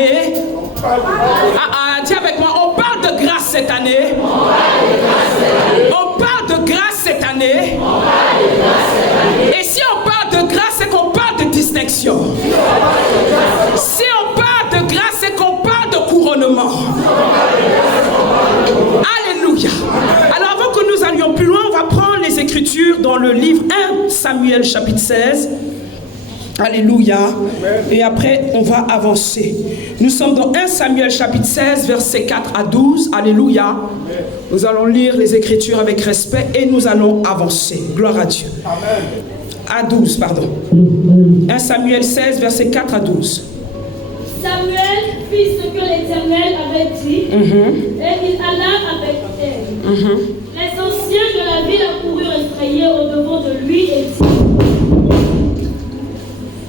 année. Dis avec moi, on parle de grâce cette année. On parle de grâce cette année. Et si on parle de grâce, c'est qu'on parle de distinction. Si on parle de grâce, c'est qu'on parle de couronnement. Alléluia. Alors avant que nous allions plus loin, on va prendre les Écritures dans le livre 1 Samuel chapitre 16. Alléluia. Et après, on va avancer. Nous sommes dans 1 Samuel chapitre 16, versets 4 à 12. Alléluia. Nous allons lire les Écritures avec respect et nous allons avancer. Gloire à Dieu. À 12, pardon. 1 Samuel 16, versets 4 à 12. Samuel fit ce que l'Éternel avait dit, et il alla avec elle. Les anciens de la ville accoururent effrayés au-devant de lui et dirent: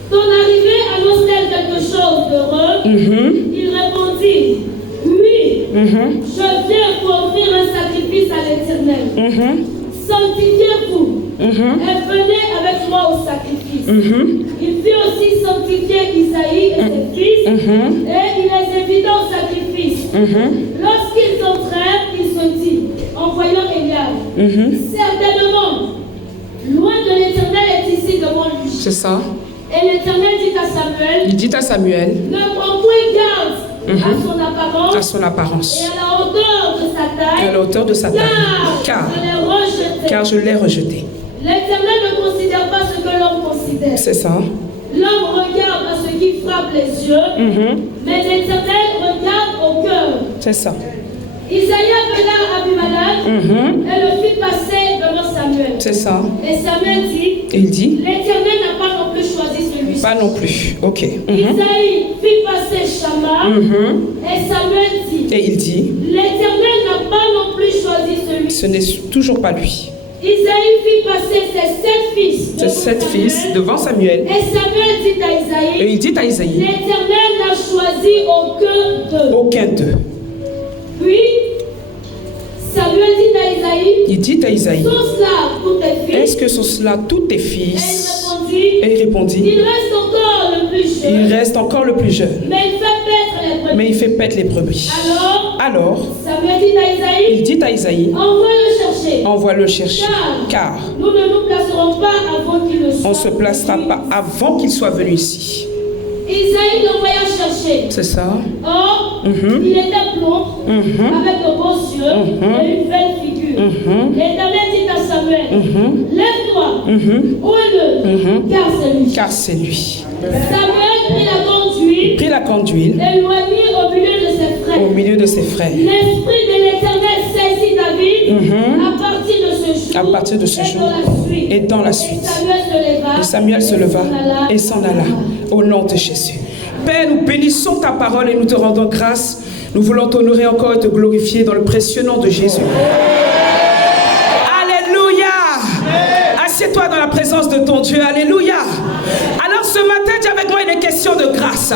ton arrivée annonce-t-elle quelque chose d'heureux? Il répondit: oui, je viens pour offrir un sacrifice à l'Éternel. Sanctifiez-vous et venez avec moi au sacrifice. Il fit aussi sanctifier Isaïe et ses fils, et il les invita au sacrifice. Lorsqu'ils entrèrent, il se dit, en voyant Eliab: certainement, loin de l'Éternel est ici devant lui. C'est ça. Et l'Éternel dit à Samuel: il dit à Samuel, ne prends point garde à son apparence, à et à la hauteur de sa taille, à la hauteur de sa taille, car je l'ai rejeté. L'Éternel ne considère pas ce que l'homme considère. C'est ça. L'homme regarde à ce qui frappe les yeux, mais l'Éternel regarde au cœur. C'est ça. Isaïe appela Abimelech et le fit passer devant Samuel. C'est ça. Et Samuel dit, Et il dit, l'Éternel n'a pas non plus choisi celui-ci. pas non plus. Ok. Isaïe fit passer Shama, et Samuel dit, Et il dit, l'Éternel n'a pas non plus choisi celui-ci. ce n'est toujours pas lui. Isaïe fit passer ses 7 fils Devant Samuel. Et Samuel dit à Isaïe, Et il dit à Isaïe, l'Éternel n'a choisi aucun d'eux. aucun d'eux. Puis Samuel dit à Isaïe, Il dit à Isaïe, sont cela tous tes fils? est-ce que sont cela tous tes fils? Et il répondit, il répondit, il reste encore le plus jeune. il reste encore le plus jeune, Mais il fait paître les brebis. Alors, Samuel dit à Isaïe, il dit à Isaïe, envoie-le chercher. car Nous ne nous placerons pas avant qu'il le soit. on ne se placera pas avant qu'il soit venu ici. Isaïe l'envoya chercher. C'est ça. Or, il était blond, avec de beaux yeux et une belle figure. L'Éternel dit à Samuel, lève-toi, ouvre-le, car c'est lui. Samuel prit la conduite, éloigné au milieu de ses frères. L'esprit de l'Éternel saisit David à partir de ce jour et dans la suite. Et Samuel se leva et s'en alla au nom de Jésus. Père, nous bénissons ta parole et nous te rendons grâce. Nous voulons t'honorer encore et te glorifier dans le précieux nom de Jésus. Alléluia. Assieds-toi dans la présence de ton Dieu. Alléluia. Alors ce matin, dis avec moi, il est question de grâce.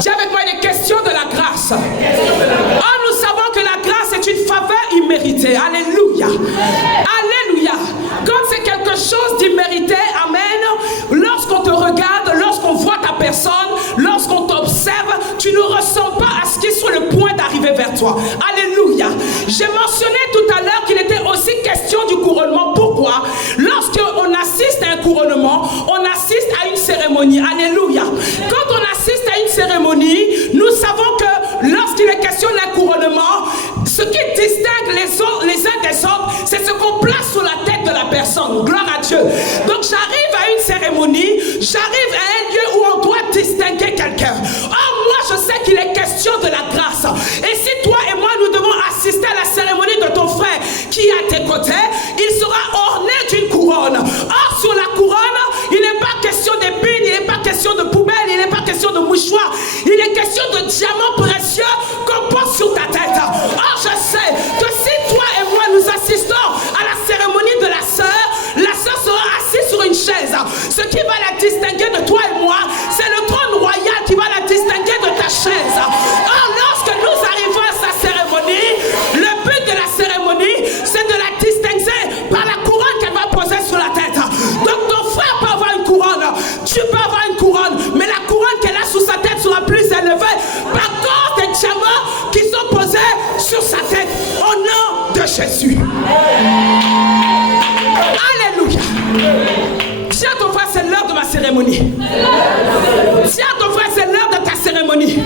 Dis avec moi, il est question de la grâce. Oh, nous savons que la grâce est une faveur imméritée. Alléluia. Alléluia. Quand c'est quelque chose d'immérité, amen, lorsqu'on te regarde, lorsqu'on voit ta personne, lorsqu'on t'observe, tu ne ressens pas à ce qui est sur le point d'arriver vers toi. Alléluia. J'ai mentionné tout à l'heure qu'il était aussi question du couronnement. Pourquoi? Lorsqu'on assiste à un couronnement, on assiste à une cérémonie. Alléluia. Quand on assiste à une cérémonie, nous savons que lorsqu'il est question d'un couronnement, ce qui distingue les uns des autres, c'est ce qu'on place sur la tête de la personne. Gloire à Dieu. Donc j'arrive à une cérémonie, j'arrive à un lieu où on doit distinguer quelqu'un. Or moi je sais qu'il est question de la grâce. Et si toi et moi nous devons assister à la cérémonie de ton frère qui est à tes côtés, il sera orné d'une couronne. Or sur la couronne, il n'est pas question d'épines, il n'est pas question de poubelle, il n'est pas question de mouchoirs, il est question de diamants précieux qu'on pose sur ta tête. Or je sais que si toi et moi nous assistons à la cérémonie de la sœur sera assise sur une chaise. Ce qui va la distinguer de toi et moi, c'est le trône royal qui va la distinguer de ta chaise. Or lorsque nous arrivons à sa cérémonie, le but de la cérémonie, c'est de la distinguer par la couronne qu'elle va poser sur la tête. Donc ton frère peut avoir une couronne, tu peux avoir une couronne, mais la couronne qu'elle a sous sa tête sera plus élevée Jésus. Alléluia. Dis à ton frère, c'est l'heure de ma cérémonie. Dis à ton frère, c'est l'heure de ta cérémonie.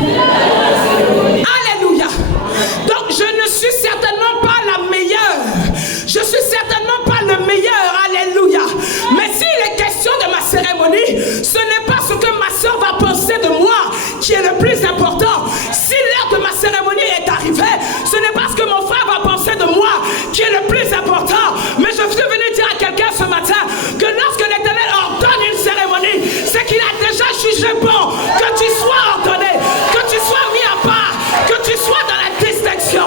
Alléluia. Donc je ne suis certainement pas la meilleure. Je suis certainement pas le meilleur. Alléluia. Mais s'il est question de ma cérémonie, ce n'est pas ce que ma soeur va penser de moi qui est le plus important. Si l'heure de ma cérémonie est arrivée, ce n'est pas ce que mon frère va penser de moi qui est le plus important. Mais je suis venu dire à quelqu'un ce matin que lorsque l'Éternel ordonne une cérémonie, c'est qu'il a déjà jugé bon que tu sois ordonné, que tu sois mis à part, que tu sois dans la distinction.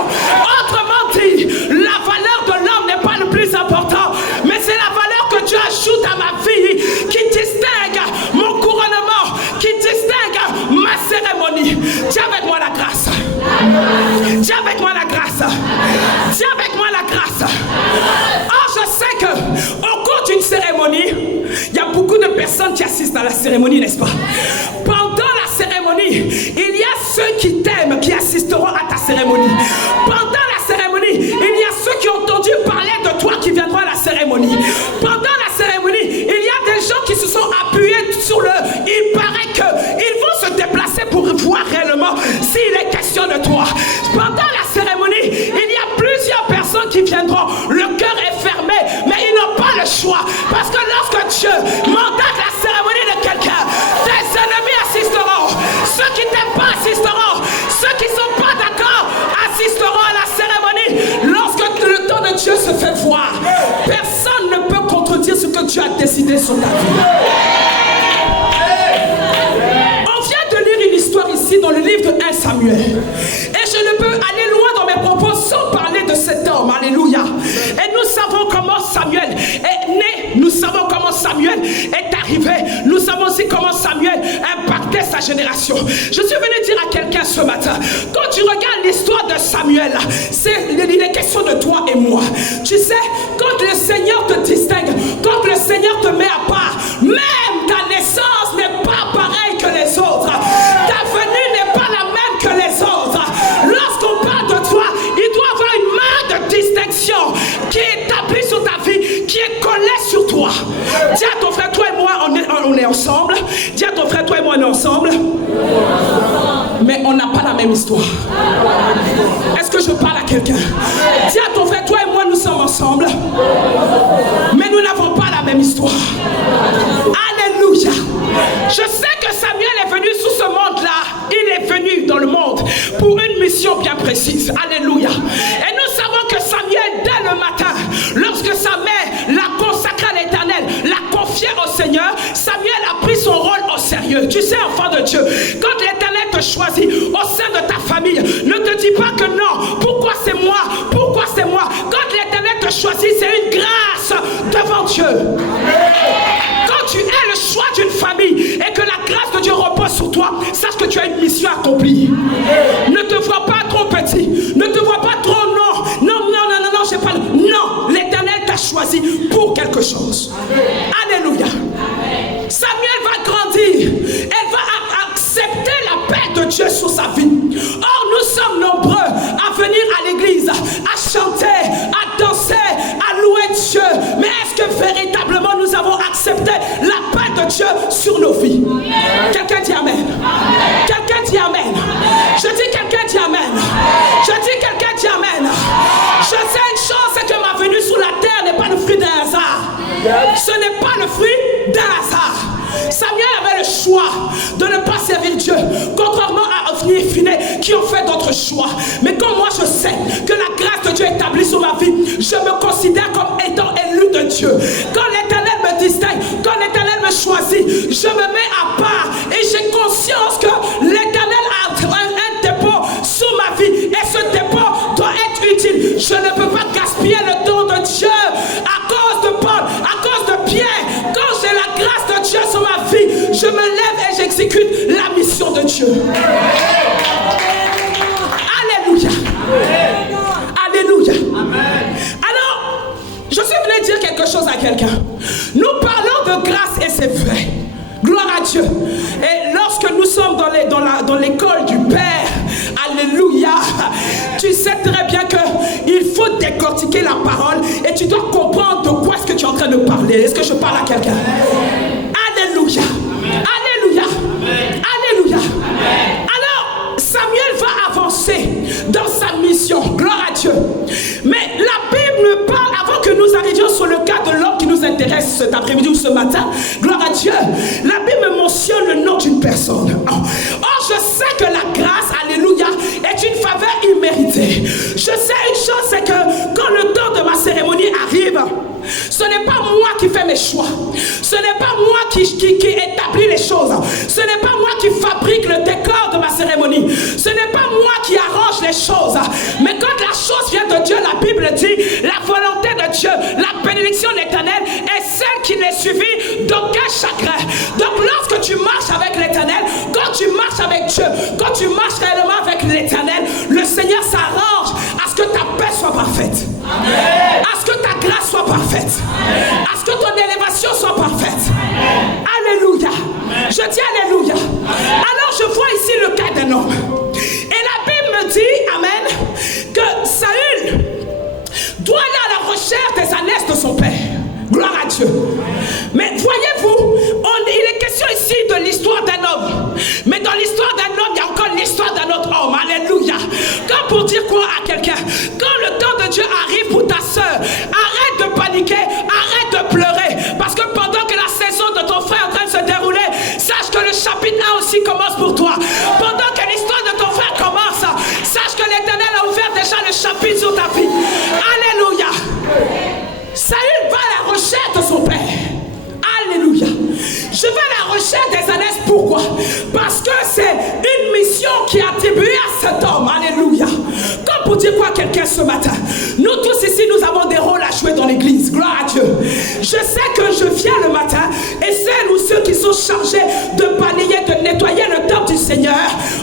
Autrement dit, la valeur de l'homme n'est pas le plus important, mais c'est la valeur que Dieu ajoute à ma vie qui distingue mon couronnement, qui distingue ma cérémonie. Dis avec moi la grâce. Dis avec moi la grâce. Dis avec moi la grâce. Oh, je sais que au cours d'une cérémonie, il y a beaucoup de personnes qui assistent à la cérémonie, n'est-ce pas? Pendant la cérémonie, il y a ceux qui t'aiment qui assisteront à ta cérémonie. Pendant la cérémonie, il y a ceux qui ont entendu parler de toi qui viendront à la cérémonie. Pendant la cérémonie, il y a des gens qui se sont appuyés sur le... Il paraît qu'ils vont se déplacer pour voir réellement s'il est question de toi. Pendant la cérémonie, il y a plusieurs personnes qui viendront. Le cœur est fermé, mais ils n'ont pas le choix. Parce que lorsque Dieu mandate la cérémonie de quelqu'un, tes ennemis assisteront. Ceux qui t'aiment pas assisteront. Ceux qui ne sont pas d'accord assisteront à la cérémonie. Lorsque le temps de Dieu se fait voir, personne ne peut contredire ce que Dieu a décidé sur ta vie. On vient de lire une histoire ici dans le livre de 1 Samuel. Et je ne peux aller loin dans mes propos sans parler de cet homme. Alléluia. Et nous savons comment Samuel est né. Nous savons comment Samuel est arrivé. Nous savons aussi comment Samuel impactait sa génération. Je suis venu dire à quelqu'un ce matin, quand tu regardes l'histoire de Samuel, il est question de toi et moi. Tu sais, quand le Seigneur te distingue, quand le Seigneur te met à part, même ta naissance n'est pas pareille que les autres. Ta venue n'est pas la même que les autres. Lorsqu'on parle de toi, il doit y avoir une main de distinction qui est établie sur ta vie, qui est collée sur toi. Dis à ton frère, toi et moi, on est ensemble. Dis à ton frère, toi et moi, on est ensemble. Mais on n'a pas la même histoire. Est-ce que je parle à quelqu'un? Dis à ton frère, toi et moi, nous sommes ensemble. Mais nous n'avons pas la même histoire. Alléluia. Je sais que Samuel est venu sous ce monde-là. Il est venu dans le monde pour une mission bien précise. Alléluia. Et nous savons que Samuel, dès le matin, lorsque sa mère l'a consacré à l'Éternel, l'a confié au Seigneur, Samuel a pris son rôle au sérieux. Tu sais, enfant de Dieu, quand l'Éternel te choisit au sein de ta famille, ne te dis pas que non, pourquoi c'est moi? Pourquoi c'est moi? Quand l'Éternel te choisit, c'est une grâce devant Dieu. Quand tu es le choix d'une famille et que la grâce de Dieu repose sur toi, sache que tu as une mission accomplie. Ne te vois pas trop petit, ne te vois pas trop non, j'ai pas. Non, l'Éternel t'a choisi pour quelque chose. Alléluia. Samuel va grandir, elle va accepter la paix de Dieu sur sa vie. Or, nous sommes nombreux à venir à l'église, à chanter, à danser, à louer Dieu. Mais est-ce que véritablement nous avons accepté la paix de Dieu sur nos vies? Quelqu'un dit amen. Quelqu'un dit amen. Je dis quelqu'un dit amen. Je dis quelqu'un dit amen. Je sais une chose, c'est que ma venue sur la terre n'est pas le fruit d'un hasard. Ce n'est pas le fruit d'un hasard. Samuel avait le choix de ne pas servir Dieu, contrairement à Ophni et Phiné qui ont fait d'autres choix. Mais comme moi je sais que la grâce de Dieu est établie sur ma vie, je me considère comme étant élu de Dieu. Quand l'Éternel me distingue, quand l'Éternel me choisit, je me mets à part et j'ai conscience que l'Éternel a un dépôt sur ma vie et ce dépôt doit être utile. Je ne peux pas gaspiller le don de Dieu à cause de Paul, à cause de Pierre. Quand j'ai la grâce de Dieu sur ma vie, je me lève et j'exécute la mission de Dieu. Alléluia. Alléluia. Alors, je suis venu dire quelque chose à quelqu'un. Nous parlons de grâce et c'est vrai. Gloire à Dieu. Et lorsque nous sommes dans l'école du Père, alléluia, tu sais très bien qu'il faut décortiquer la parole et tu dois comprendre de quoi est-ce que tu es en train de parler. Est-ce que je parle à quelqu'un? Alléluia. Alléluia. Alléluia. Alors, Samuel va avancer dans sa mission. Gloire à Dieu. Mais la Bible me parle, avant que nous arrivions sur le cas de l'homme qui nous intéresse cet après-midi ou ce matin, gloire à Dieu, la Bible me mentionne le nom d'une personne. Or, je sais que la grâce, alléluia, est une faveur imméritée. Je sais une chose, c'est que quand le temps de ma cérémonie arrive, ce n'est pas moi qui fais mes choix. Ce n'est pas moi qui établit les choses. Ce n'est pas moi qui fabrique le décor de ma cérémonie. Ce n'est pas moi qui arrange les choses. Mais quand la chose vient de Dieu, la Bible dit, la volonté de Dieu, la bénédiction de l'Éternel est celle qui n'est suivie d'aucun chagrin. Donc lorsque tu marches avec l'Éternel, quand tu marches avec Dieu, quand tu marches réellement avec l'Éternel, le Seigneur s'arrange à ce que ta paix soit parfaite. Amen. À ce que ta grâce soit parfaite. Amen. À ce que ton élévation soit parfaite. Amen. Alléluia. Amen. Je dis alléluia. Amen. Alors je vois ici le cas d'un homme. Et la Bible me dit, amen, que Saül doit aller à la recherche des ânesses de son père. Gloire à Dieu. Mais voyez-vous, il est question ici de l'histoire d'un homme. Mais dans l'histoire d'un homme, il y a encore l'histoire d'un autre homme. Alléluia. Comme pour dire quoi à quelqu'un? Quand le temps de Dieu arrive pour ta soeur, arrête de paniquer, arrête de pleurer. Parce que pendant que la saison de ton frère est en train de se dérouler, sache que le chapitre 1 aussi commence pour toi. Pendant que l'histoire de ton frère commence, sache que l'Éternel a ouvert déjà le chapitre sur ta vie. Alléluia. Saül va à la recherche de son père. Alléluia. Je vais à la recherche des ânesses. Pourquoi? Parce que c'est une mission qui est attribuée à cet homme. Alléluia. Comme pour dire quoi à quelqu'un ce matin, nous tous ici, nous avons des rôles à jouer dans l'église. Gloire à Dieu. Je sais que je viens le matin et celles ou ceux qui sont chargés de balayer, de nettoyer le temple du Seigneur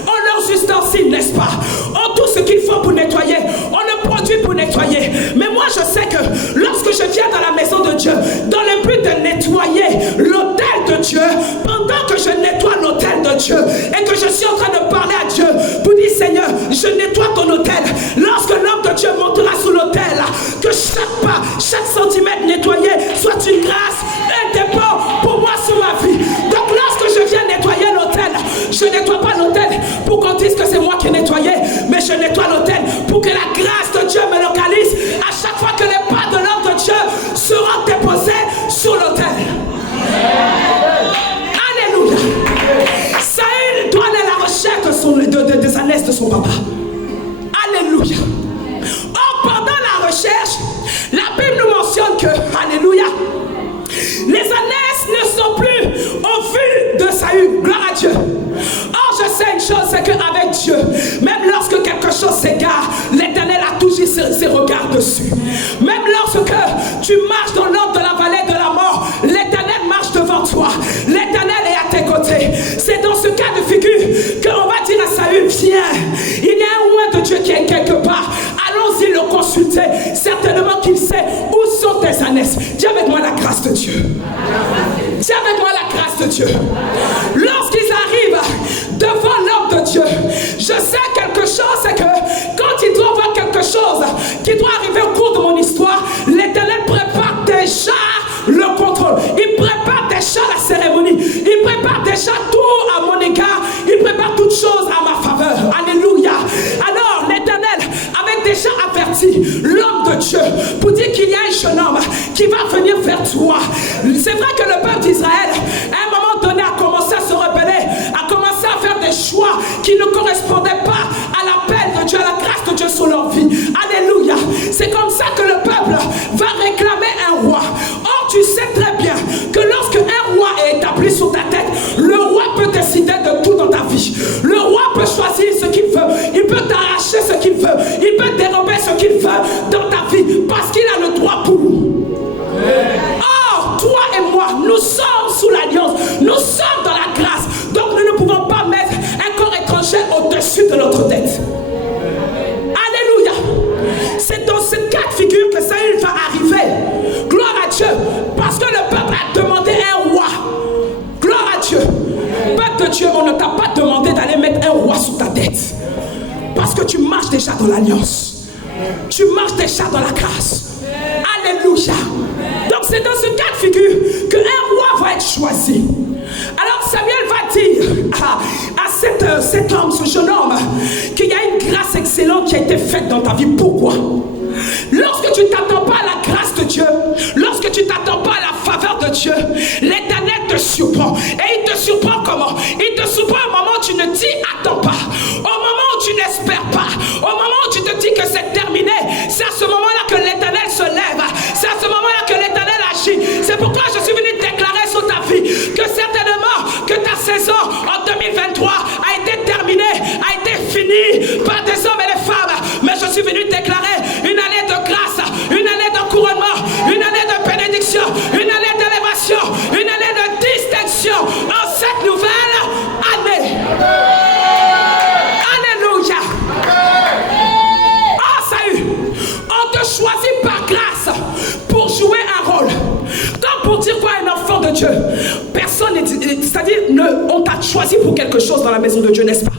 ont leurs ustensiles, n'est-ce pas? Ont tout ce qu'il faut pour nettoyer. On le produit pour nettoyer. Mais moi, je sais que lorsque je viens dans la maison de Dieu, dans le but de nettoyer l'autel de Dieu, pendant que je nettoie l'autel de Dieu et que je suis en train de parler à Dieu pour dire, Seigneur, je nettoie ton autel. Lorsque l'homme de Dieu montera sous l'autel, que chaque pas, chaque centimètre nettoyé soit une grâce, un dépôt pour moi sur ma vie. Donc lorsque je viens nettoyer l'autel, je ne nettoie pas l'autel pour qu'on dise que c'est moi qui ai nettoyé, mais je nettoie l'autel pour que la grâce de Dieu me localise à chaque fois que les pas de l'homme de Dieu seront déposés sur l'autel. Alléluia. Saül doit aller à la recherche des ânesses de son papa. Alléluia. Or, pendant la recherche, la Bible nous mentionne que, alléluia, les ânesses ne sont plus au vu de Saül. Gloire à Dieu. Or, je sais une chose, c'est qu'avec Dieu, même lorsque quelque chose s'égare, l'Éternel a toujours ses regards dessus. Même lorsque tu marches dans l'ombre de la vallée de la mort, l'Éternel marche devant toi. L'Éternel est à tes côtés. C'est dans ce cas de figure qu'on va dire à Saül, viens, il y a un roi de Dieu qui est quelque part. Allons-y le consulter. Certainement qu'il sait où sont tes ânesses. Dis avec moi la grâce de Dieu. Dis avec moi la grâce de Dieu. Lorsqu'ils arrivent devant l'homme de Dieu, je sais quelque chose, c'est que quand il doit avoir quelque chose qui doit arriver au cours de mon histoire, l'Éternel prépare déjà le contrôle. Il prépare déjà la cérémonie. Il prépare déjà tout à mon égard. Il prépare toutes choses à ma faveur. Alléluia. Alors l'Éternel avait déjà averti l'homme de Dieu pour dire qu'il y a un jeune homme qui va venir vers toi. C'est vrai que le peuple d'Israël, à un moment donné, a commencé à se rebeller, a commencé à faire des choix qui ne correspondaient pas à l'appel de Dieu, à la grâce de Dieu sur leur vie. Alléluia. C'est comme ça que le peuple va réclamer un roi. Or, tu sais très bien que lorsque un roi est établi sur ta tête, le roi peut décider de tout dans ta vie. Le roi peut choisir ce qu'il veut. Il peut t'arracher ce qu'il veut. Il peut dérober ce qu'il veut dans ta vie parce qu'il a le droit pour nous. Or, toi et moi, nous sommes sous l'alliance. Nous sommes dans la grâce. Donc, nous ne pouvons pas mettre un corps étranger au-dessus de notre tête. Alléluia. C'est dans ce cas de figure que Saül va arriver. Gloire à Dieu. Parce que le peuple a demandé un roi. Gloire à Dieu. Peuple de Dieu, on ne t'a pas demandé d'aller mettre un roi sous ta tête. Parce que tu marches déjà dans l'alliance. Tu tu marches déjà dans la grâce. Alléluia. Donc c'est dans ce cas de figure qu'un roi va être choisi. Alors Samuel va dire à cet homme, ce jeune homme, qu'il y a une grâce excellente qui a été faite dans ta vie. Pourquoi? Lorsque tu ne t'attends pas à la grâce de Dieu, lorsque tu ne t'attends pas à la faveur de Dieu, l'Éternel te surprend. Et il te surprend comment? Il te surprend au moment où tu ne t'y attends pas, au moment où tu n'espères pas, au moment où tu te dis que c'est terminé. C'est à ce moment-là que l'Éternel se lève. C'est à ce moment-là que l'Éternel agit. C'est pourquoi je suis venu déclarer sur ta vie que certainement que ta saison en 2023 a été terminée, a été finie par des hommes et des femmes. Mais je suis venu déclarer une année de grâce, une année de couronnement, une année de bénédiction, une année d'élévation, une année de distinction en cette nouvelle année. Alléluia. Oh Saül, on te choisit par grâce pour jouer un rôle. Comme pour dire quoi, un enfant de Dieu. Personne n'est, c'est-à-dire on t'a choisi pour quelque chose dans la maison de Dieu, n'est-ce pas?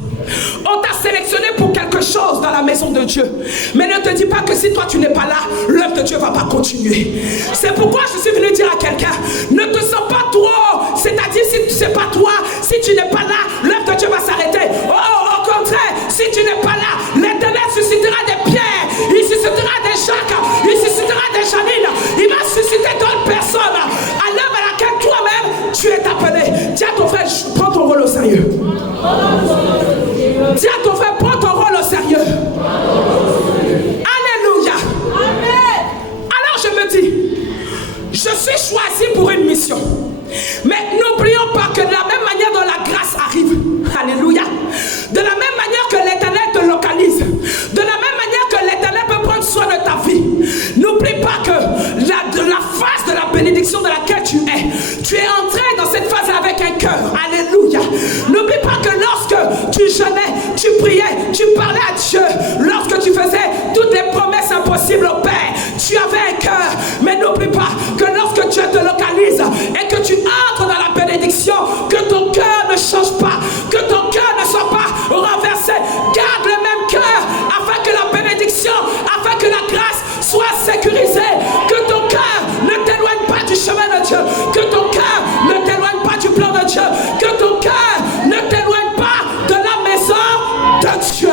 On t'a sélectionné pour quelque chose dans la maison de Dieu. Mais ne te dis pas que si toi tu n'es pas là, l'œuvre de Dieu ne va pas continuer. C'est pourquoi je suis venu dire à quelqu'un, ne te sens pas trop. C'est-à-dire si c'est pas toi, si tu n'es pas là, l'œuvre de Dieu va s'arrêter. Oh, au contraire, si tu n'es pas là, l'Éternel suscitera des Pierre, il suscitera des Jacques, il suscitera des Janine, il va susciter d'autres personnes à l'œuvre à laquelle toi-même tu es appelé. Dis à ton frère, prends ton rôle au sérieux. Dis à ton frère, prends ton rôle au sérieux. Alléluia. Amen. Alors je me dis, je suis choisi pour une mission. Mais n'oublions pas que de la même manière dont la grâce arrive, alléluia, de la même manière que l'Éternel te localise, de la même manière que l'Éternel peut prendre soin de ta vie, n'oublie pas que la phase de la bénédiction de laquelle tu es entré dans cette phase avec un cœur. Alléluia. N'oublie pas que lorsque tu jeûnais, tu priais, tu parlais à Dieu, lorsque tu faisais toutes les promesses impossibles au Père, tu avais un cœur. Mais n'oublie pas que lorsque Dieu te localise et que tu entres dans la bénédiction, que ton cœur ne change pas, que ton cœur ne soit pas renversé. Garde le même cœur afin que la bénédiction, afin que la grâce soit sécurisée. Que ton cœur ne t'éloigne pas du chemin de Dieu, que ton cœur ne t'éloigne pas du plan de Dieu, que ton cœur ne t'éloigne pas de la maison de Dieu.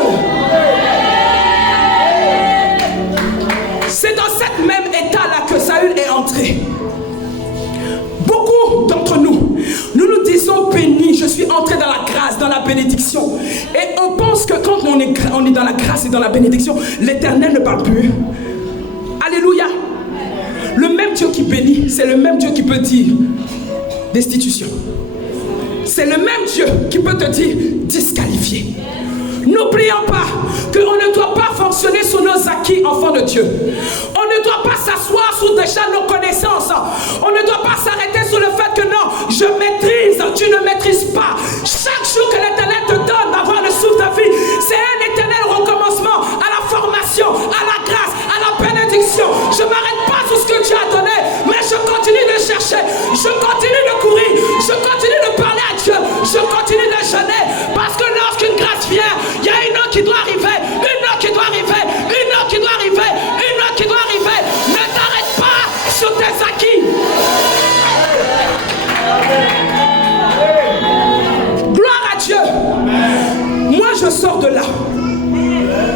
C'est dans cet même état-là que Saül est entré. Beaucoup d'entre nous nous disons bénis, je suis entré dans la grâce, dans la bénédiction. Et on pense que quand on est dans la grâce et dans la bénédiction, l'Éternel ne parle plus. Alléluia. Le même Dieu qui bénit, c'est le même Dieu qui peut dire destitution. C'est le même Dieu qui peut te dire disqualifié. N'oublions pas qu'on ne doit pas fonctionner sur nos acquis, enfants de Dieu. On ne doit pas s'asseoir sur déjà nos connaissances. On ne doit pas s'arrêter sur le fait que non, je maîtrise, tu ne maîtrises pas. Chaque jour que l'Éternel te donne d'avoir le souffle de vie, c'est un éternel recommencement à la formation, à la grâce, à la bénédiction. Je ne m'arrête pas sur ce que tu as donné, mais je continue de chercher, je continue de courir, je continue de parler à Dieu, je continue de jeûner, parce que lorsqu'une grâce vient, il y a une autre qui doit arriver, une autre qui doit arriver, une autre qui doit arriver, une autre qui doit arriver. Ne t'arrête pas sur tes acquis. Gloire à Dieu. Moi je sors de là,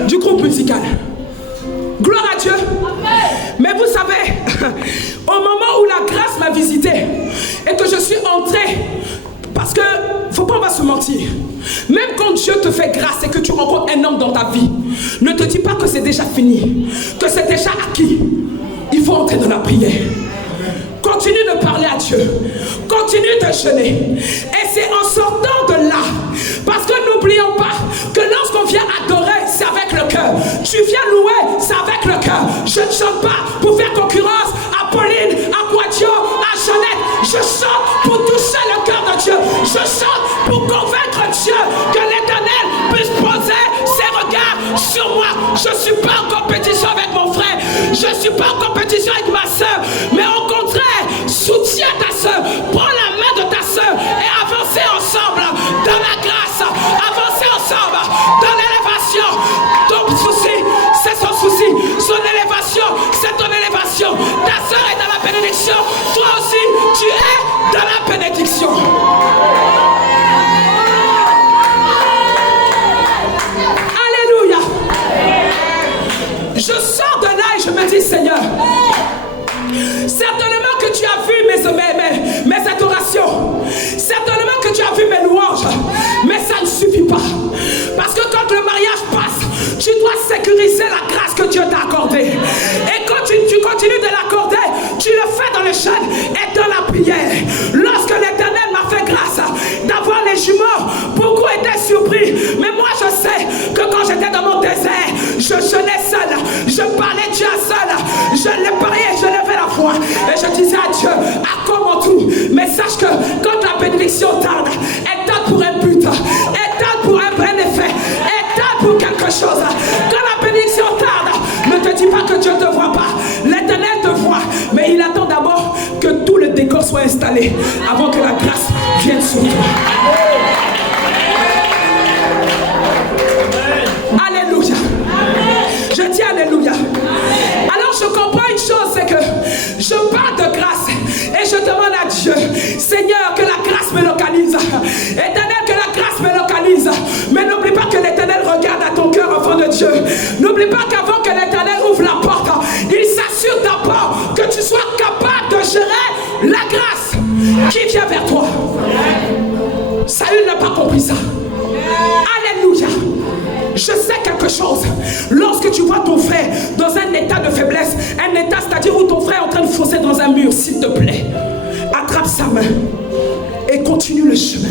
du groupe musical. Gloire à Dieu. Mais vous savez, au moment où la grâce m'a visité et que je suis entré, parce que faut pas, on va se mentir, même quand Dieu te fait grâce et que tu rencontres un homme dans ta vie, ne te dis pas que c'est déjà fini, que c'est déjà acquis. Il faut entrer dans la prière. Continue de parler à Dieu, continue de jeûner, et c'est en sortant de là, parce que n'oublions pas que lorsqu'on vient adorer, c'est avec le cœur. Tu viens louer, c'est avec le cœur. Je ne chante pas pour faire concurrence à Pauline, à Guadio, à Jeannette. Je chante pour toucher le cœur de Dieu. Je chante pour convaincre Dieu que l'Éternel puisse poser ses regards sur moi. Je ne suis pas en compétition avec mon frère, je ne suis pas en compétition avec ma soeur, mais au contraire, soutiens ta soeur, prends la main de ta soeur et avancez ensemble dans la grâce, avancez ensemble dans l'élévation. Ton souci, c'est son souci, son sécuriser la grâce que Dieu t'a accordée. Et quand tu continues de l'accorder, tu le fais dans le jeûne et dans la prière. Lorsque l'Éternel m'a fait grâce d'avoir les jumeaux, beaucoup étaient surpris. Mais moi je sais que quand j'étais dans mon désert, je jeûnais seul, je parlais Dieu seul, je le priais, je levais la voix et je disais à Dieu, accorde mon tout. Mais sache que quand la bénédiction tarde, elle tarde pour un but, elle tarde pour un vrai effet, elle tarde pour quelque chose. Quand la bénédiction tarde, ne te dis pas que Dieu ne te voit pas. L'Éternel te voit, mais il attend d'abord que tout le décor soit installé avant que la grâce vienne sur toi. Alléluia. Je dis alléluia. Alors je comprends une chose, c'est que je parle de grâce et je demande à Dieu, Seigneur, que la grâce me localise. Éternel, que la grâce me localise. Mais n'oublie pas que l'Éternel regarde à ton cœur, enfant de Dieu. N'oublie pas qu'avant que l'Éternel ouvre la porte, il s'assure d'abord que tu sois capable de gérer la grâce qui vient vers toi. Saül n'a pas compris ça. Alléluia. Je sais quelque chose. Lorsque tu vois ton frère dans un état de faiblesse, un état, c'est-à-dire où ton frère est en train de foncer dans un mur, s'il te plaît, attrape sa main et continue le chemin.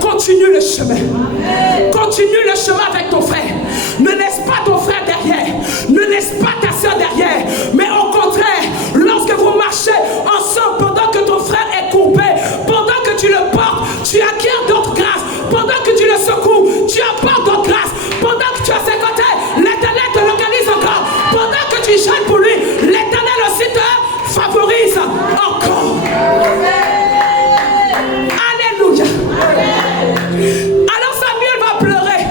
Continue le chemin. Continue le chemin avec ton frère. Ne laisse pas ton frère derrière. Ne laisse pas ta soeur derrière. Mais au contraire, lorsque vous marchez ensemble, pendant que ton frère est courbé, pendant que tu le portes, tu acquiers d'autres grâces. Pendant que tu le secoues, tu apportes d'autres grâces. Pendant que tu as ses côtés, l'Éternel te localise encore. Pendant que tu jeûnes pour lui, l'Éternel aussi te favorise encore. Alléluia. Alors Samuel va pleurer.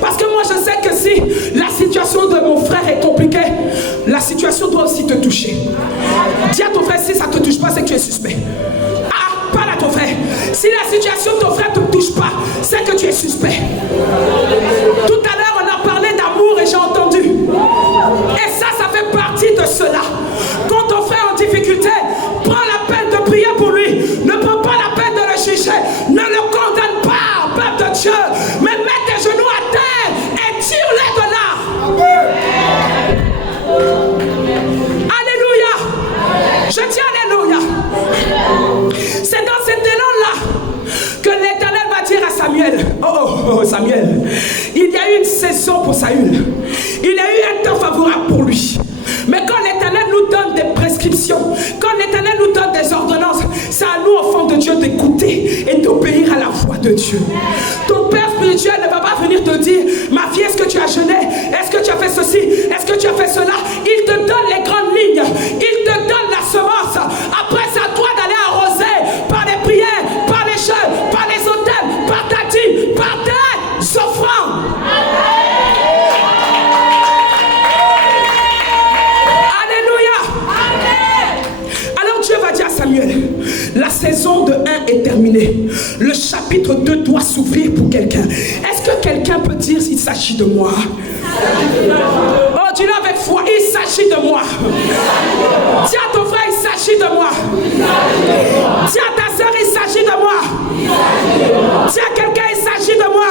Parce que moi je sais que si la situation de mon frère est compliquée, la situation doit aussi te toucher. Dis à ton frère, si ça ne te touche pas, c'est que tu es suspect. Ah, parle à ton frère. Si la situation de ton frère ne te touche pas, c'est que tu es suspect. Tout à l'heure, on a parlé d'amour et j'ai entendu. Et ça fait partie de cela. Quand ton frère est en difficulté, prends la peine de prier pour lui. Ne prends pas la peine de le juger. Ne le condamne pas, peuple de Dieu. Mais mets tes genoux à terre et tire-les de là. Alléluia. Je dis alléluia. C'est dans cet élan-là que l'Éternel va dire à Samuel, oh Samuel, il y a eu une saison pour Saül. Il y a eu un temps favorable pour lui. Mais quand l'Éternel nous donne des prescriptions, quand l'Éternel nous donne des ordonnances, c'est à nous, enfants de Dieu, d'écouter et d'obéir à la voix de Dieu. Ton père spirituel ne va pas venir te dire, ma fille, est-ce que tu as jeûné? Est-ce que tu as fait ceci? Est-ce que tu as fait cela? Il te donne les grandes lignes. Il te donne la semence. Après, c'est à toi d'aller arroser par les prières, par les jeûnes, par les autels, par ta dîme, par tes offrandes. Samuel, la saison de 1 est terminée. Le chapitre 2 doit s'ouvrir pour quelqu'un. Est-ce que quelqu'un peut dire s'il s'agit de moi? Oh, dis-le avec foi, il s'agit de moi. Dis à ton frère, il s'agit de moi. Dis à ta soeur, il s'agit de moi. Dis à quelqu'un, il s'agit de moi.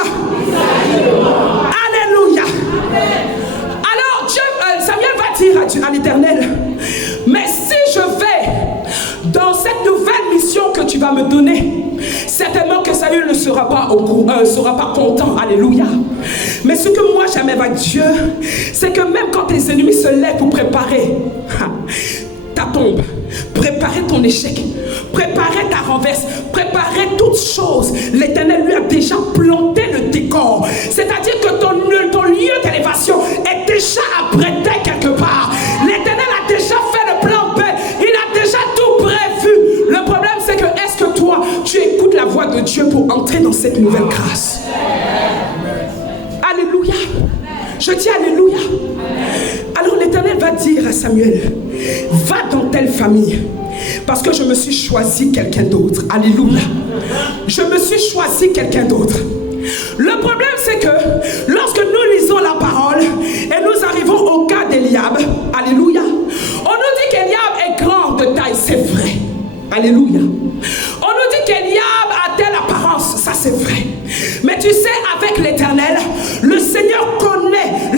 Alléluia. Alors, Samuel va dire à l'Éternel, mais si je vais dans cette nouvelle mission que tu vas me donner, certainement que Saül ne sera pas content. Alléluia. Mais ce que moi j'aime avec Dieu, c'est que même quand tes ennemis se lèvent pour préparer ta tombe, préparer ton échec, préparer ta renverse, préparer toutes choses, l'Éternel lui a déjà planté le décor. C'est-à-dire que ton lieu d'élévation est déjà apprêté quelque part. L'Éternel a déjà fait le plan B. Il a déjà tout prévu. Le problème, c'est que est-ce que toi, tu écoutes la voix de Dieu pour entrer dans cette nouvelle grâce? Alléluia. Je dis alléluia. Alors l'Éternel va dire à Samuel, va dans telle famille, parce que je me suis choisi quelqu'un d'autre. Alléluia. Je me suis choisi quelqu'un d'autre. Le problème, c'est que lorsque nous lisons la parole et nous arrivons au cas d'Eliab, alléluia, on nous dit qu'Eliab est grand de taille, c'est vrai. Alléluia. On nous dit qu'Eliab a telle apparence, ça c'est vrai. Mais tu sais, avec l'Éternel, le Seigneur connaît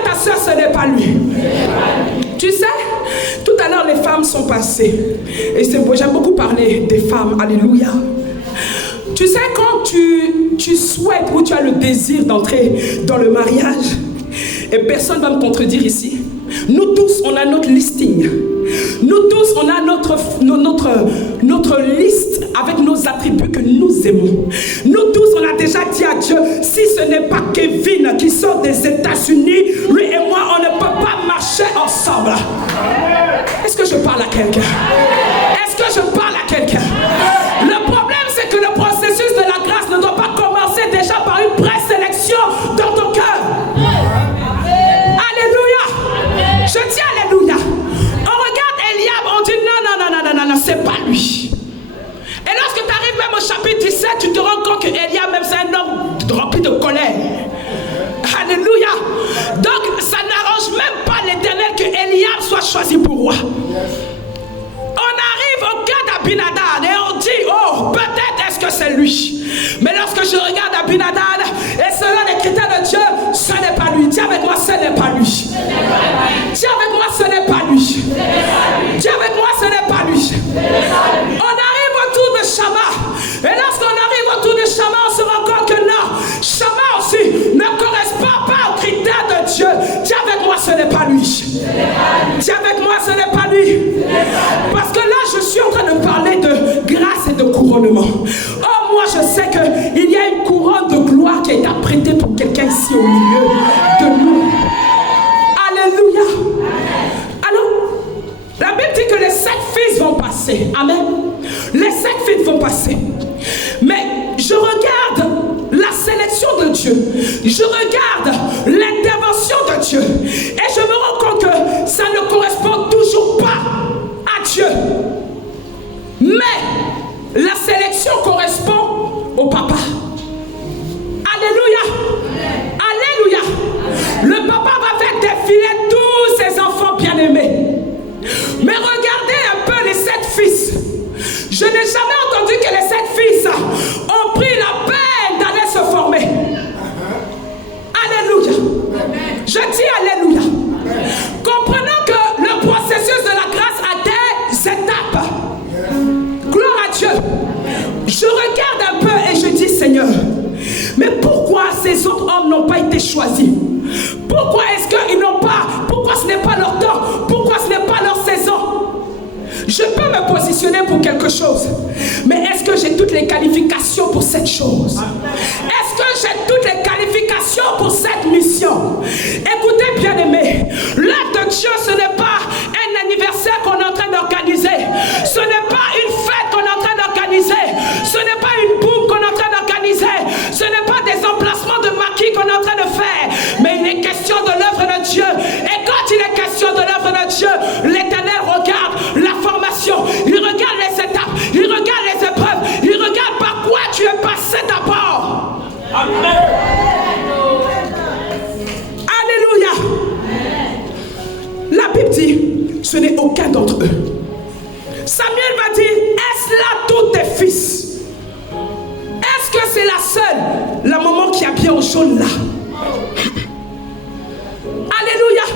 à ta soeur, ce n'est pas lui. Tu sais, tout à l'heure, les femmes sont passées. Et c'est beau, j'aime beaucoup parler des femmes. Alléluia. Tu sais, quand tu souhaites ou tu as le désir d'entrer dans le mariage, et personne ne va me contredire ici, nous tous, on a notre listing. Nous tous, on a notre liste avec nos attributs que nous aimons. Nous tous, on a déjà dit à Dieu, si ce n'est pas Kevin qui sort des États-Unis, lui et moi, on ne peut pas marcher ensemble. Est-ce que je parle à quelqu'un? Est-ce que je parle à quelqu'un? Le problème, c'est que le processus de la grâce ne doit pas commencer déjà par une présélection dans ton cœur. Alléluia. Je dis alléluia. On regarde Eliab, on dit non, c'est pas lui. Et lorsque tu arrives même au chapitre 17, tu te rends compte que Eliab, même c'est un homme rempli de colère. Alléluia. Donc ça n'arrange même pas l'Éternel que Eliab soit choisi pour roi. On arrive au cas d'Abinadab et on dit, oh, peut-être est-ce que c'est lui. Mais lorsque je regarde Abinadab, et selon les critères de Dieu, ce n'est pas lui. Dis avec moi, ce n'est pas lui. Dis avec moi, ce n'est pas lui. Dis avec moi, ce n'est pas lui. On arrive autour de Shama. Et lorsqu'on arrive autour de Shama, on se rend compte que non, Shama aussi ne correspond pas aux critères de Dieu. Dis avec moi, ce n'est pas lui. Dis avec moi, ce n'est pas lui. Parce que là, je suis en train de parler de grâce et de couronnement. Oh, moi, je sais qu'il y a une couronne de gloire qui a été apprêtée pour quelqu'un ici au milieu de nous. Alléluia. Alors, la Bible dit que les 7 fils vont passer. Amen. Les 7 fils vont passer. Mais je regarde la sélection de Dieu. Je regarde l'intervention de Dieu. Et je me rends compte que ça ne correspond toujours pas à Dieu. Mais la sélection correspond au papa. Alléluia. Alléluia. Le papa va faire défiler tous ses enfants bien-aimés. Mais regardez un peu les 7 fils. Je n'ai jamais entendu que les 7 fils ont pris la peine d'aller se former. Alléluia. Je dis alléluia. Comprenons que le processus de la grâce a des étapes. Gloire à Dieu. Je regarde un peu et je dis Seigneur, mais pourquoi ces autres hommes n'ont pas été choisis? Pourquoi est-ce qu'ils n'ont pas? Pourquoi ce n'est pas leur temps? Pourquoi ce n'est pas leur saison? Je peux me positionner pour quelque chose, mais est-ce que j'ai toutes les qualifications pour cette chose? Est-ce que j'ai toutes les qualifications pour cette mission? Écoutez bien aimés, l'œuvre de Dieu, ce n'est pas un anniversaire qu'on est en train d'organiser, ce n'est pas une fête qu'on est en train d'organiser, ce n'est pas une boum qu'on est en train d'organiser, ce n'est pas des emplacements de maquis qu'on est en train de faire, mais il est question de l'œuvre de Dieu. Et quand il est question de l'œuvre de Dieu, l'Éternel regarde la formation, il regarde les étapes, il regarde les épreuves, il regarde par quoi tu es passé d'abord. Amen. Alléluia. La Bible dit, ce n'est aucun d'entre eux. Samuel va dire, est-ce là tous tes fils? Est-ce que c'est la seule, la maman qui a bien au jaune là? Alléluia.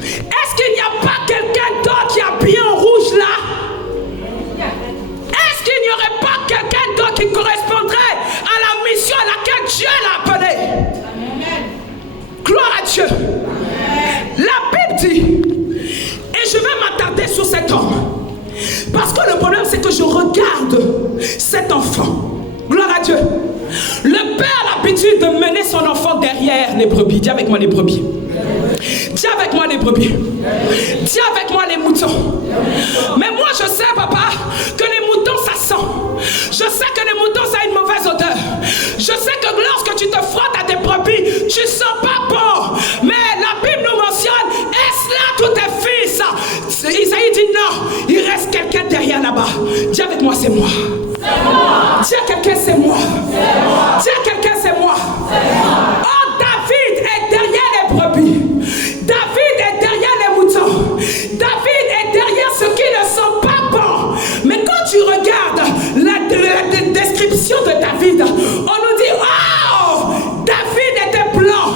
Est-ce qu'il n'y a pas quelqu'un d'autre qui a bien en rouge là? Est-ce qu'il n'y aurait pas quelqu'un d'autre qui correspondrait à la mission à laquelle Dieu l'a appelé? Gloire à Dieu. La Bible dit, et je vais m'attarder sur cet homme, parce que le problème c'est que je regarde cet enfant. Gloire à Dieu. Le père a l'habitude de mener son enfant derrière les brebis. Dis avec moi les brebis. Dis avec moi les brebis. Dis avec moi les moutons. Mais moi je sais papa que les moutons ça sent. Je sais que les moutons ça a une mauvaise odeur. Je sais que lorsque tu te frottes à des brebis, tu sens pas bon. Mais la Bible nous mentionne, est-ce là tous tes fils? Isaïe dit non, il reste quelqu'un derrière là-bas. Dis avec moi c'est moi. Dis à quelqu'un c'est moi. Dis à quelqu'un c'est moi. Oh, David est derrière les brebis. David est derrière les moutons. David est derrière ceux qui ne sont pas bons. Mais quand tu regardes la description de David, on nous dit oh, David était blanc.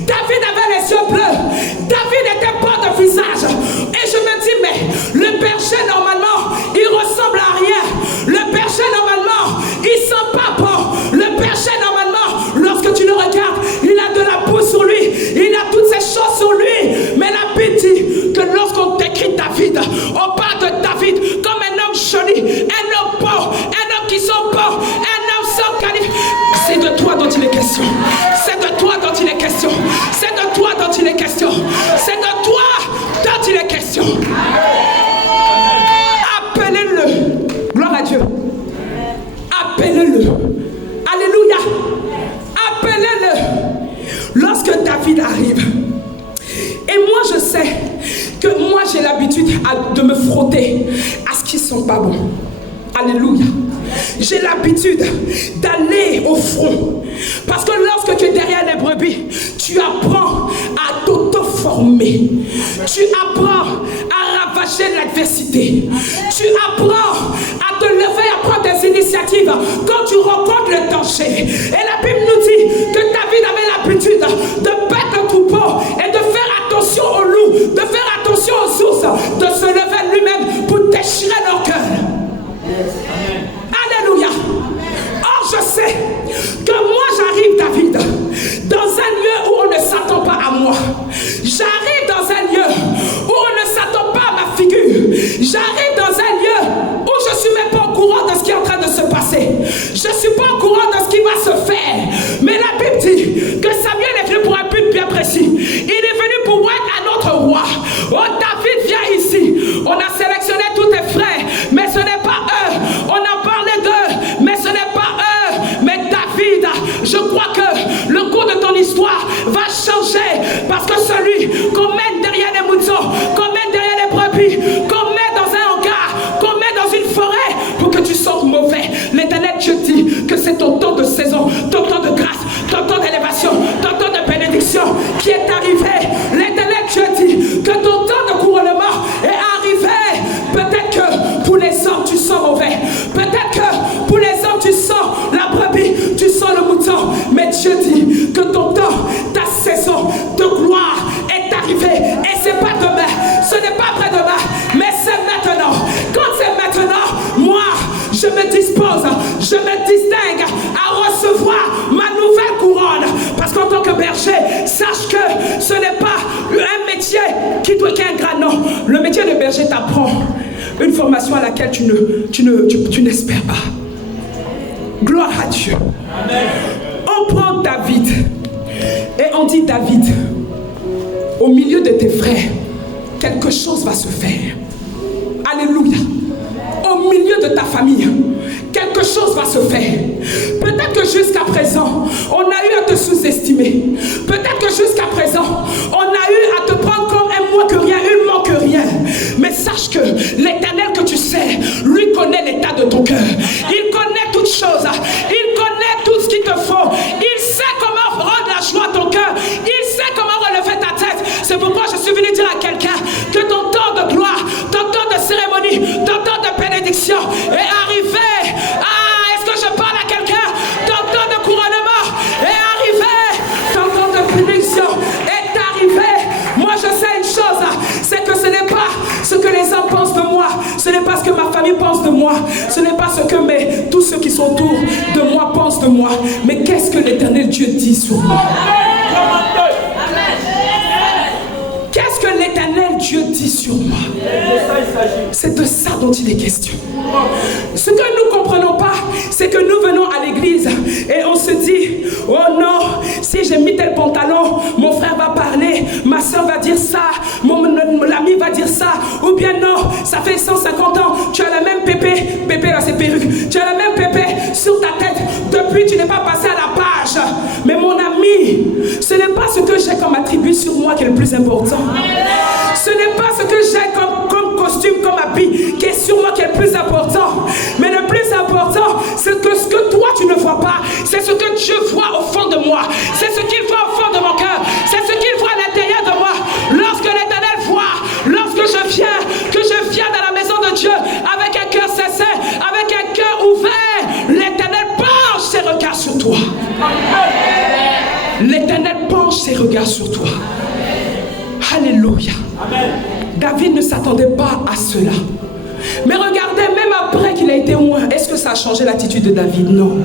David avait les yeux bleus. il est question. C'est de toi dont il est question. Appelez-le. Gloire à Dieu. Appelez-le. Alléluia. Appelez-le. Lorsque David arrive. Et moi je sais que moi j'ai l'habitude de me frotter à ce qui ne sont pas bons. Alléluia. J'ai l'habitude d'aller au front. Parce que lorsque tu es derrière les brebis, tu apprends à t'auto-former. Tu apprends à ravager l'adversité. Tu apprends à te lever, à prendre des initiatives quand tu rencontres le danger. Et la Bible nous dit que David avait l'habitude de battre un troupeau et de faire attention aux loups, de faire attention aux ours, de se lever lui-même pour déchirer leur cœur. Alléluia. Or je sais que moi j'arrive, David, dans un lieu où on ne s'attend pas à moi. J'arrive dans un lieu où on ne s'attend pas à ma figure. J'arrive dans un lieu où je ne suis même pas au courant de ce qui est en train de se passer. Je ne suis pas au courant de ce qui va se faire. Mais la Bible dit que Samuel est venu pour un but bien précis. Il est venu pour être un autre roi. Oh, David, viens ici. On a sélectionné tous tes frères, mais ce n'est pas eux. On a parlé d'eux, mais ce n'est pas eux. Mais David, je crois que le cours de ton histoire va changer. Parce que celui qu'on mène derrière les moutons, qu'on mène derrière les brebis, qu'on met dans un hangar, qu'on met dans une forêt pour que tu sentes mauvais. L'Éternel, Dieu dit que c'est ton temps de saison, ton temps de grâce, ton temps d'élévation, ton temps de bénédiction qui est arrivé. L'Éternel, Dieu dit que ton temps de couronnement est arrivé. Peut-être que pour les hommes tu sens mauvais. Peut-être que pour les hommes tu sens la brebis, tu sens le mouton. Mais Dieu dit que ton temps, ta saison de gloire est arrivée. Et c'est pas demain, ce n'est pas après-demain, mais c'est maintenant. Quand c'est maintenant, moi je me dispose, je me distingue à recevoir ma nouvelle couronne. Parce qu'en tant que berger, sache que ce n'est pas un métier qui doit être un grade. Non, le métier de berger t'apprend une formation à laquelle tu n'espères pas. Gloire à Dieu. Amen. On prend David et on dit David, au milieu de tes frères, quelque chose va se faire. Alléluia. Au milieu de ta famille, quelque chose va se faire. Peut-être que jusqu'à présent, on a eu à te sous-estimer. Peut-être que jusqu'à présent, on a eu à te prendre comme un moins que rien, une moins que rien. Mais sache que l'Éternel que tu sais, lui connaît l'état de ton cœur. Il connaît toutes choses. Il connaît tout ce qu'il te faut. Il sait comment rendre la joie à ton cœur. Il sait comment relever ta tête. C'est pourquoi je suis venu dire à quelqu'un que ton temps de gloire, ton temps de cérémonie, ton temps de bénédiction est arrivé. Ah, est-ce que je parle à quelqu'un? Ton temps de couronnement est arrivé. Ton temps de bénédiction est arrivé. Moi je sais une chose, c'est que ce n'est pas ce que les hommes pensent de moi. Ce n'est pas ce que ma famille pense de moi. Ce n'est pas ce que tous ceux qui sont autour de moi pensent de moi. Mais qu'est-ce que l'Éternel Dieu dit sur moi? Qu'est-ce que l'Éternel Dieu dit sur moi? C'est de ça dont il est question. Ce que nous ne comprenons pas, c'est que nous venons à l'église et on se dit, oh non, si j'ai mis tel pantalon, mon frère va parler, ma soeur va dire ça, l'ami va dire ça, ou bien non, ça fait 150 ans, tu as la même pépé là c'est perruque, tu as la même pépé sur ta tête, depuis tu n'es pas passé à la page. Mais mon ami, ce n'est pas ce que j'ai comme attribut sur moi qui est le plus important. Ce n'est pas ce que j'ai comme costume, comme habit qui est sur moi qui est le plus important. Mais le plus important, c'est que ce que toi tu ne vois pas, c'est ce que Dieu voit au fond de moi. C'est ce qu'il voit au fond de mon cœur. C'est ce qu'il voit à l'intérieur de moi. Lorsque l'Éternel voit, lorsque je viens dans la maison de Dieu avec un cœur sincère, avec un cœur ouvert, l'Éternel penche ses regards sur toi. L'Éternel penche ses regards sur toi. Alléluia. Amen. David ne s'attendait pas à cela. Mais regardez, même après qu'il a été loin, est-ce que ça a changé l'attitude de David? Non.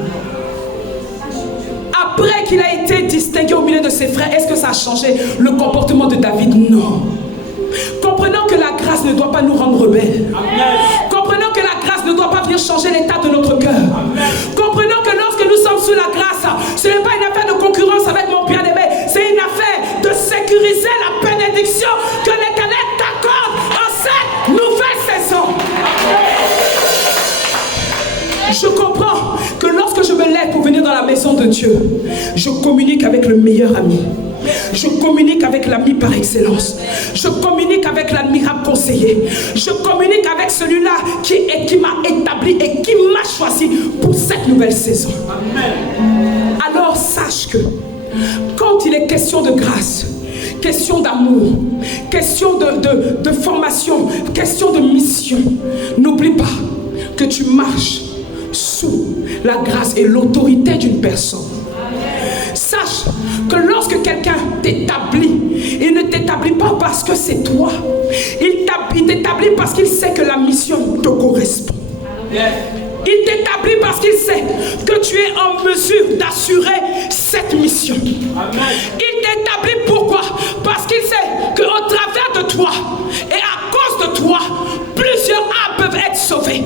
Après qu'il a été distingué au milieu de ses frères, est-ce que ça a changé le comportement de David? Non. Comprenons que la grâce ne doit pas nous rendre rebelles. Amen. Comprenons que la grâce ne doit pas venir changer l'état de notre cœur. Comprenons que lorsque nous sommes sous la grâce, ce n'est pas une affaire de concurrence avec mon bien-aimé, c'est une affaire de sécurité. sécuriser la bénédiction que l'Éternel t'accorde en cette nouvelle saison. Je comprends que lorsque je me lève pour venir dans la maison de Dieu, je communique avec le meilleur ami. Je communique avec l'ami par excellence. Je communique avec l'admirable conseiller. Je communique avec celui-là qui m'a établi et qui m'a choisi pour cette nouvelle saison. Amen. Alors sache que quand il est question de grâce, question d'amour, question de formation, question de mission, n'oublie pas que tu marches sous la grâce et l'autorité d'une personne. Sache que lorsque quelqu'un t'établit, il ne t'établit pas parce que c'est toi. Il t'établit parce qu'il sait que la mission te correspond. Il t'établit parce qu'il sait que tu es en mesure d'assurer cette mission. Il t'établit pourquoi? Parce qu'il sait qu'au travers de toi et à cause de toi, plusieurs âmes peuvent être sauvées.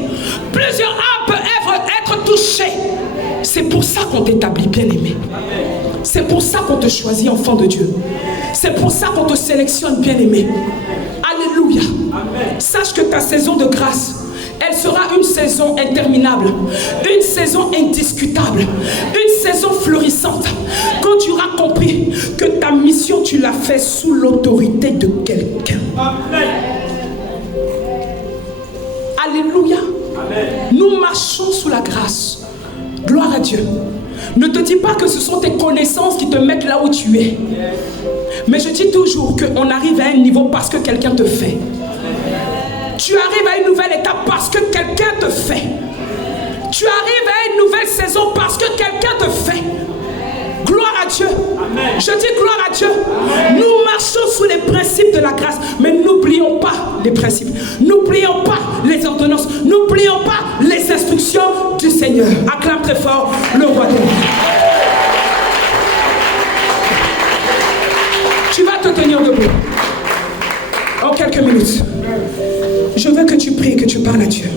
Plusieurs âmes peuvent être touchées. C'est pour ça qu'on t'établit, bien-aimé. C'est pour ça qu'on te choisit, enfant de Dieu. C'est pour ça qu'on te sélectionne, bien-aimé. Alléluia. Amen. Sache que ta saison de grâce, elle sera une saison interminable, une saison indiscutable, une saison florissante. Quand tu auras compris que ta mission, tu l'as fait sous l'autorité de quelqu'un. Amen. Alléluia. Amen. Nous marchons sous la grâce. Gloire à Dieu. Ne te dis pas que ce sont tes connaissances qui te mettent là où tu es. Mais je dis toujours qu'on arrive à un niveau parce que quelqu'un te fait. Tu arrives à une nouvelle étape parce que quelqu'un te fait. Tu arrives à une nouvelle saison parce que quelqu'un te fait. Gloire à Dieu. Amen. Je dis gloire à Dieu. Amen. Nous marchons sous les principes de la grâce, mais n'oublions pas les principes. N'oublions pas les ordonnances. N'oublions pas les instructions du Seigneur. Acclame très fort le roi des rois. Tu vas te tenir debout. En quelques minutes. Je veux que tu pries, que tu parles à Dieu.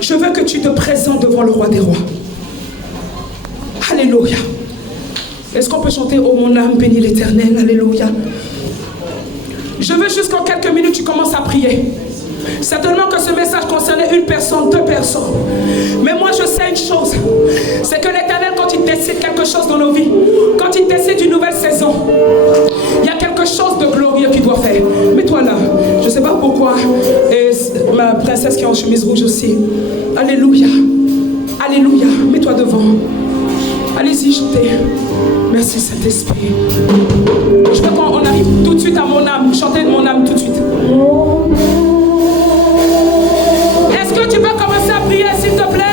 Je veux que tu te présentes devant le roi des rois. Alléluia. Est-ce qu'on peut chanter « Oh mon âme, bénis l'Éternel » Alléluia. Je veux juste qu'en quelques minutes, tu commences à prier. Certainement que ce message concernait une personne, deux personnes. Mais moi, je sais une chose. C'est que l'Éternel, quand il décide quelque chose dans nos vies, quand il décide une nouvelle saison, il y a quelque chose de glorieux qu'il doit faire. Mets-toi là. Je ne sais pas pourquoi. Et ma princesse qui est en chemise rouge aussi. Alléluia. Alléluia. Mets-toi devant. Allez-y, chantez. Merci Saint-Esprit. Je veux qu'on arrive tout de suite à mon âme. Chantez de mon âme tout de suite. Est-ce que tu peux commencer à prier, s'il te plaît?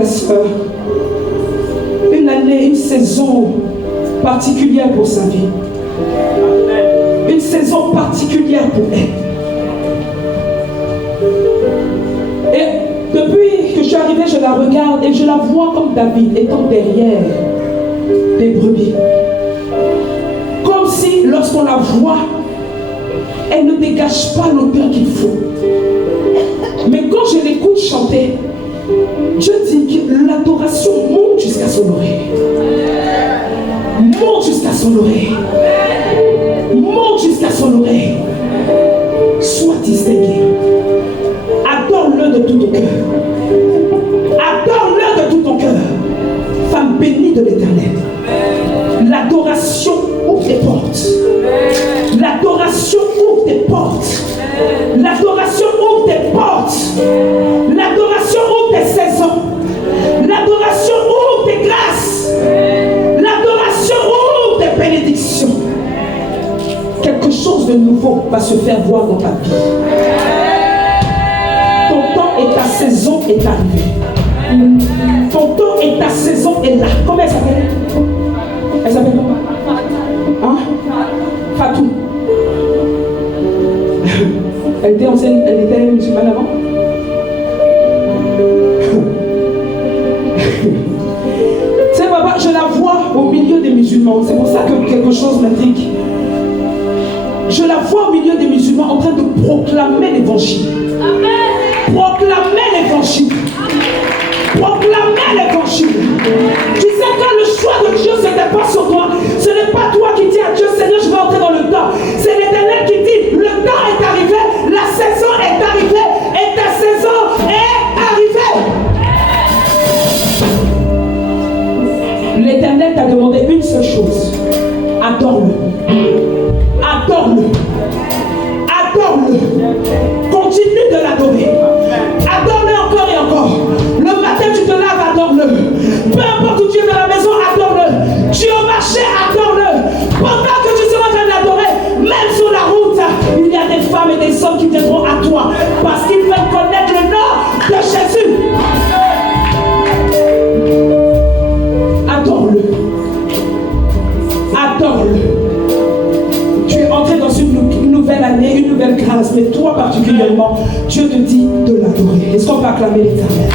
la sœur, une année, une saison particulière pour sa vie. Une saison particulière pour elle. Et depuis que je suis arrivée, je la regarde et je la vois comme David étant derrière les brebis. Comme si lorsqu'on la voit, elle ne dégage pas l'odeur qu'il faut. Mais quand je l'écoute chanter, Dieu dit que l'adoration monte jusqu'à son oreille. Monte jusqu'à son oreille. Monte jusqu'à son oreille. Sois distingué. Adore-le de tout ton cœur. Adore-le de tout ton cœur. Femme bénie de l'Éternel. L'adoration ouvre tes portes. L'adoration ouvre tes portes. L'adoration ouvre tes portes. L'adoration ouvre tes saisons. L'adoration ouvre tes grâces. L'adoration ouvre tes bénédictions. Quelque chose de nouveau va se faire voir dans ta vie. Ton temps et ta saison est arrivé. Ton temps et ta saison est là. Comment elle s'appelle? Elle s'appelle comment? Hein? Fatou. Elle était ancienne, elle était musulmane avant. Tu sais, papa, je la vois au milieu des musulmans. C'est pour ça que quelque chose m'intrigue. Je la vois au milieu des musulmans en train de proclamer l'évangile. Proclamer l'évangile. Proclamer l'évangile. Tu sais, quand le choix de Dieu ce n'est pas sur toi, ce n'est pas toi qui dis à Dieu, Seigneur, je vais entrer dans le temps. C'est l'Éternel qui dit, le temps est arrivé, la saison est arrivée et ta saison est arrivée. L'Éternel t'a demandé une seule chose. Adore-le. Adore-le. Adore-le. Continue de l'adorer. Adore-le encore et encore. Le matin, tu te laves, adore-le. Peu importe où tu es dans la maison, adore-le. Tu es au marché, adore-le. Pendant que tu seras en train d'adorer, même sur la route, il y a des femmes et des hommes qui viendront à toi parce qu'ils veulent connaître le nom de Jésus. Adore-le. Adore-le. Tu es entré dans une nouvelle année, une nouvelle grâce, mais toi particulièrement, Dieu te dit de l'adorer. Est-ce qu'on peut acclamer l'Éternel?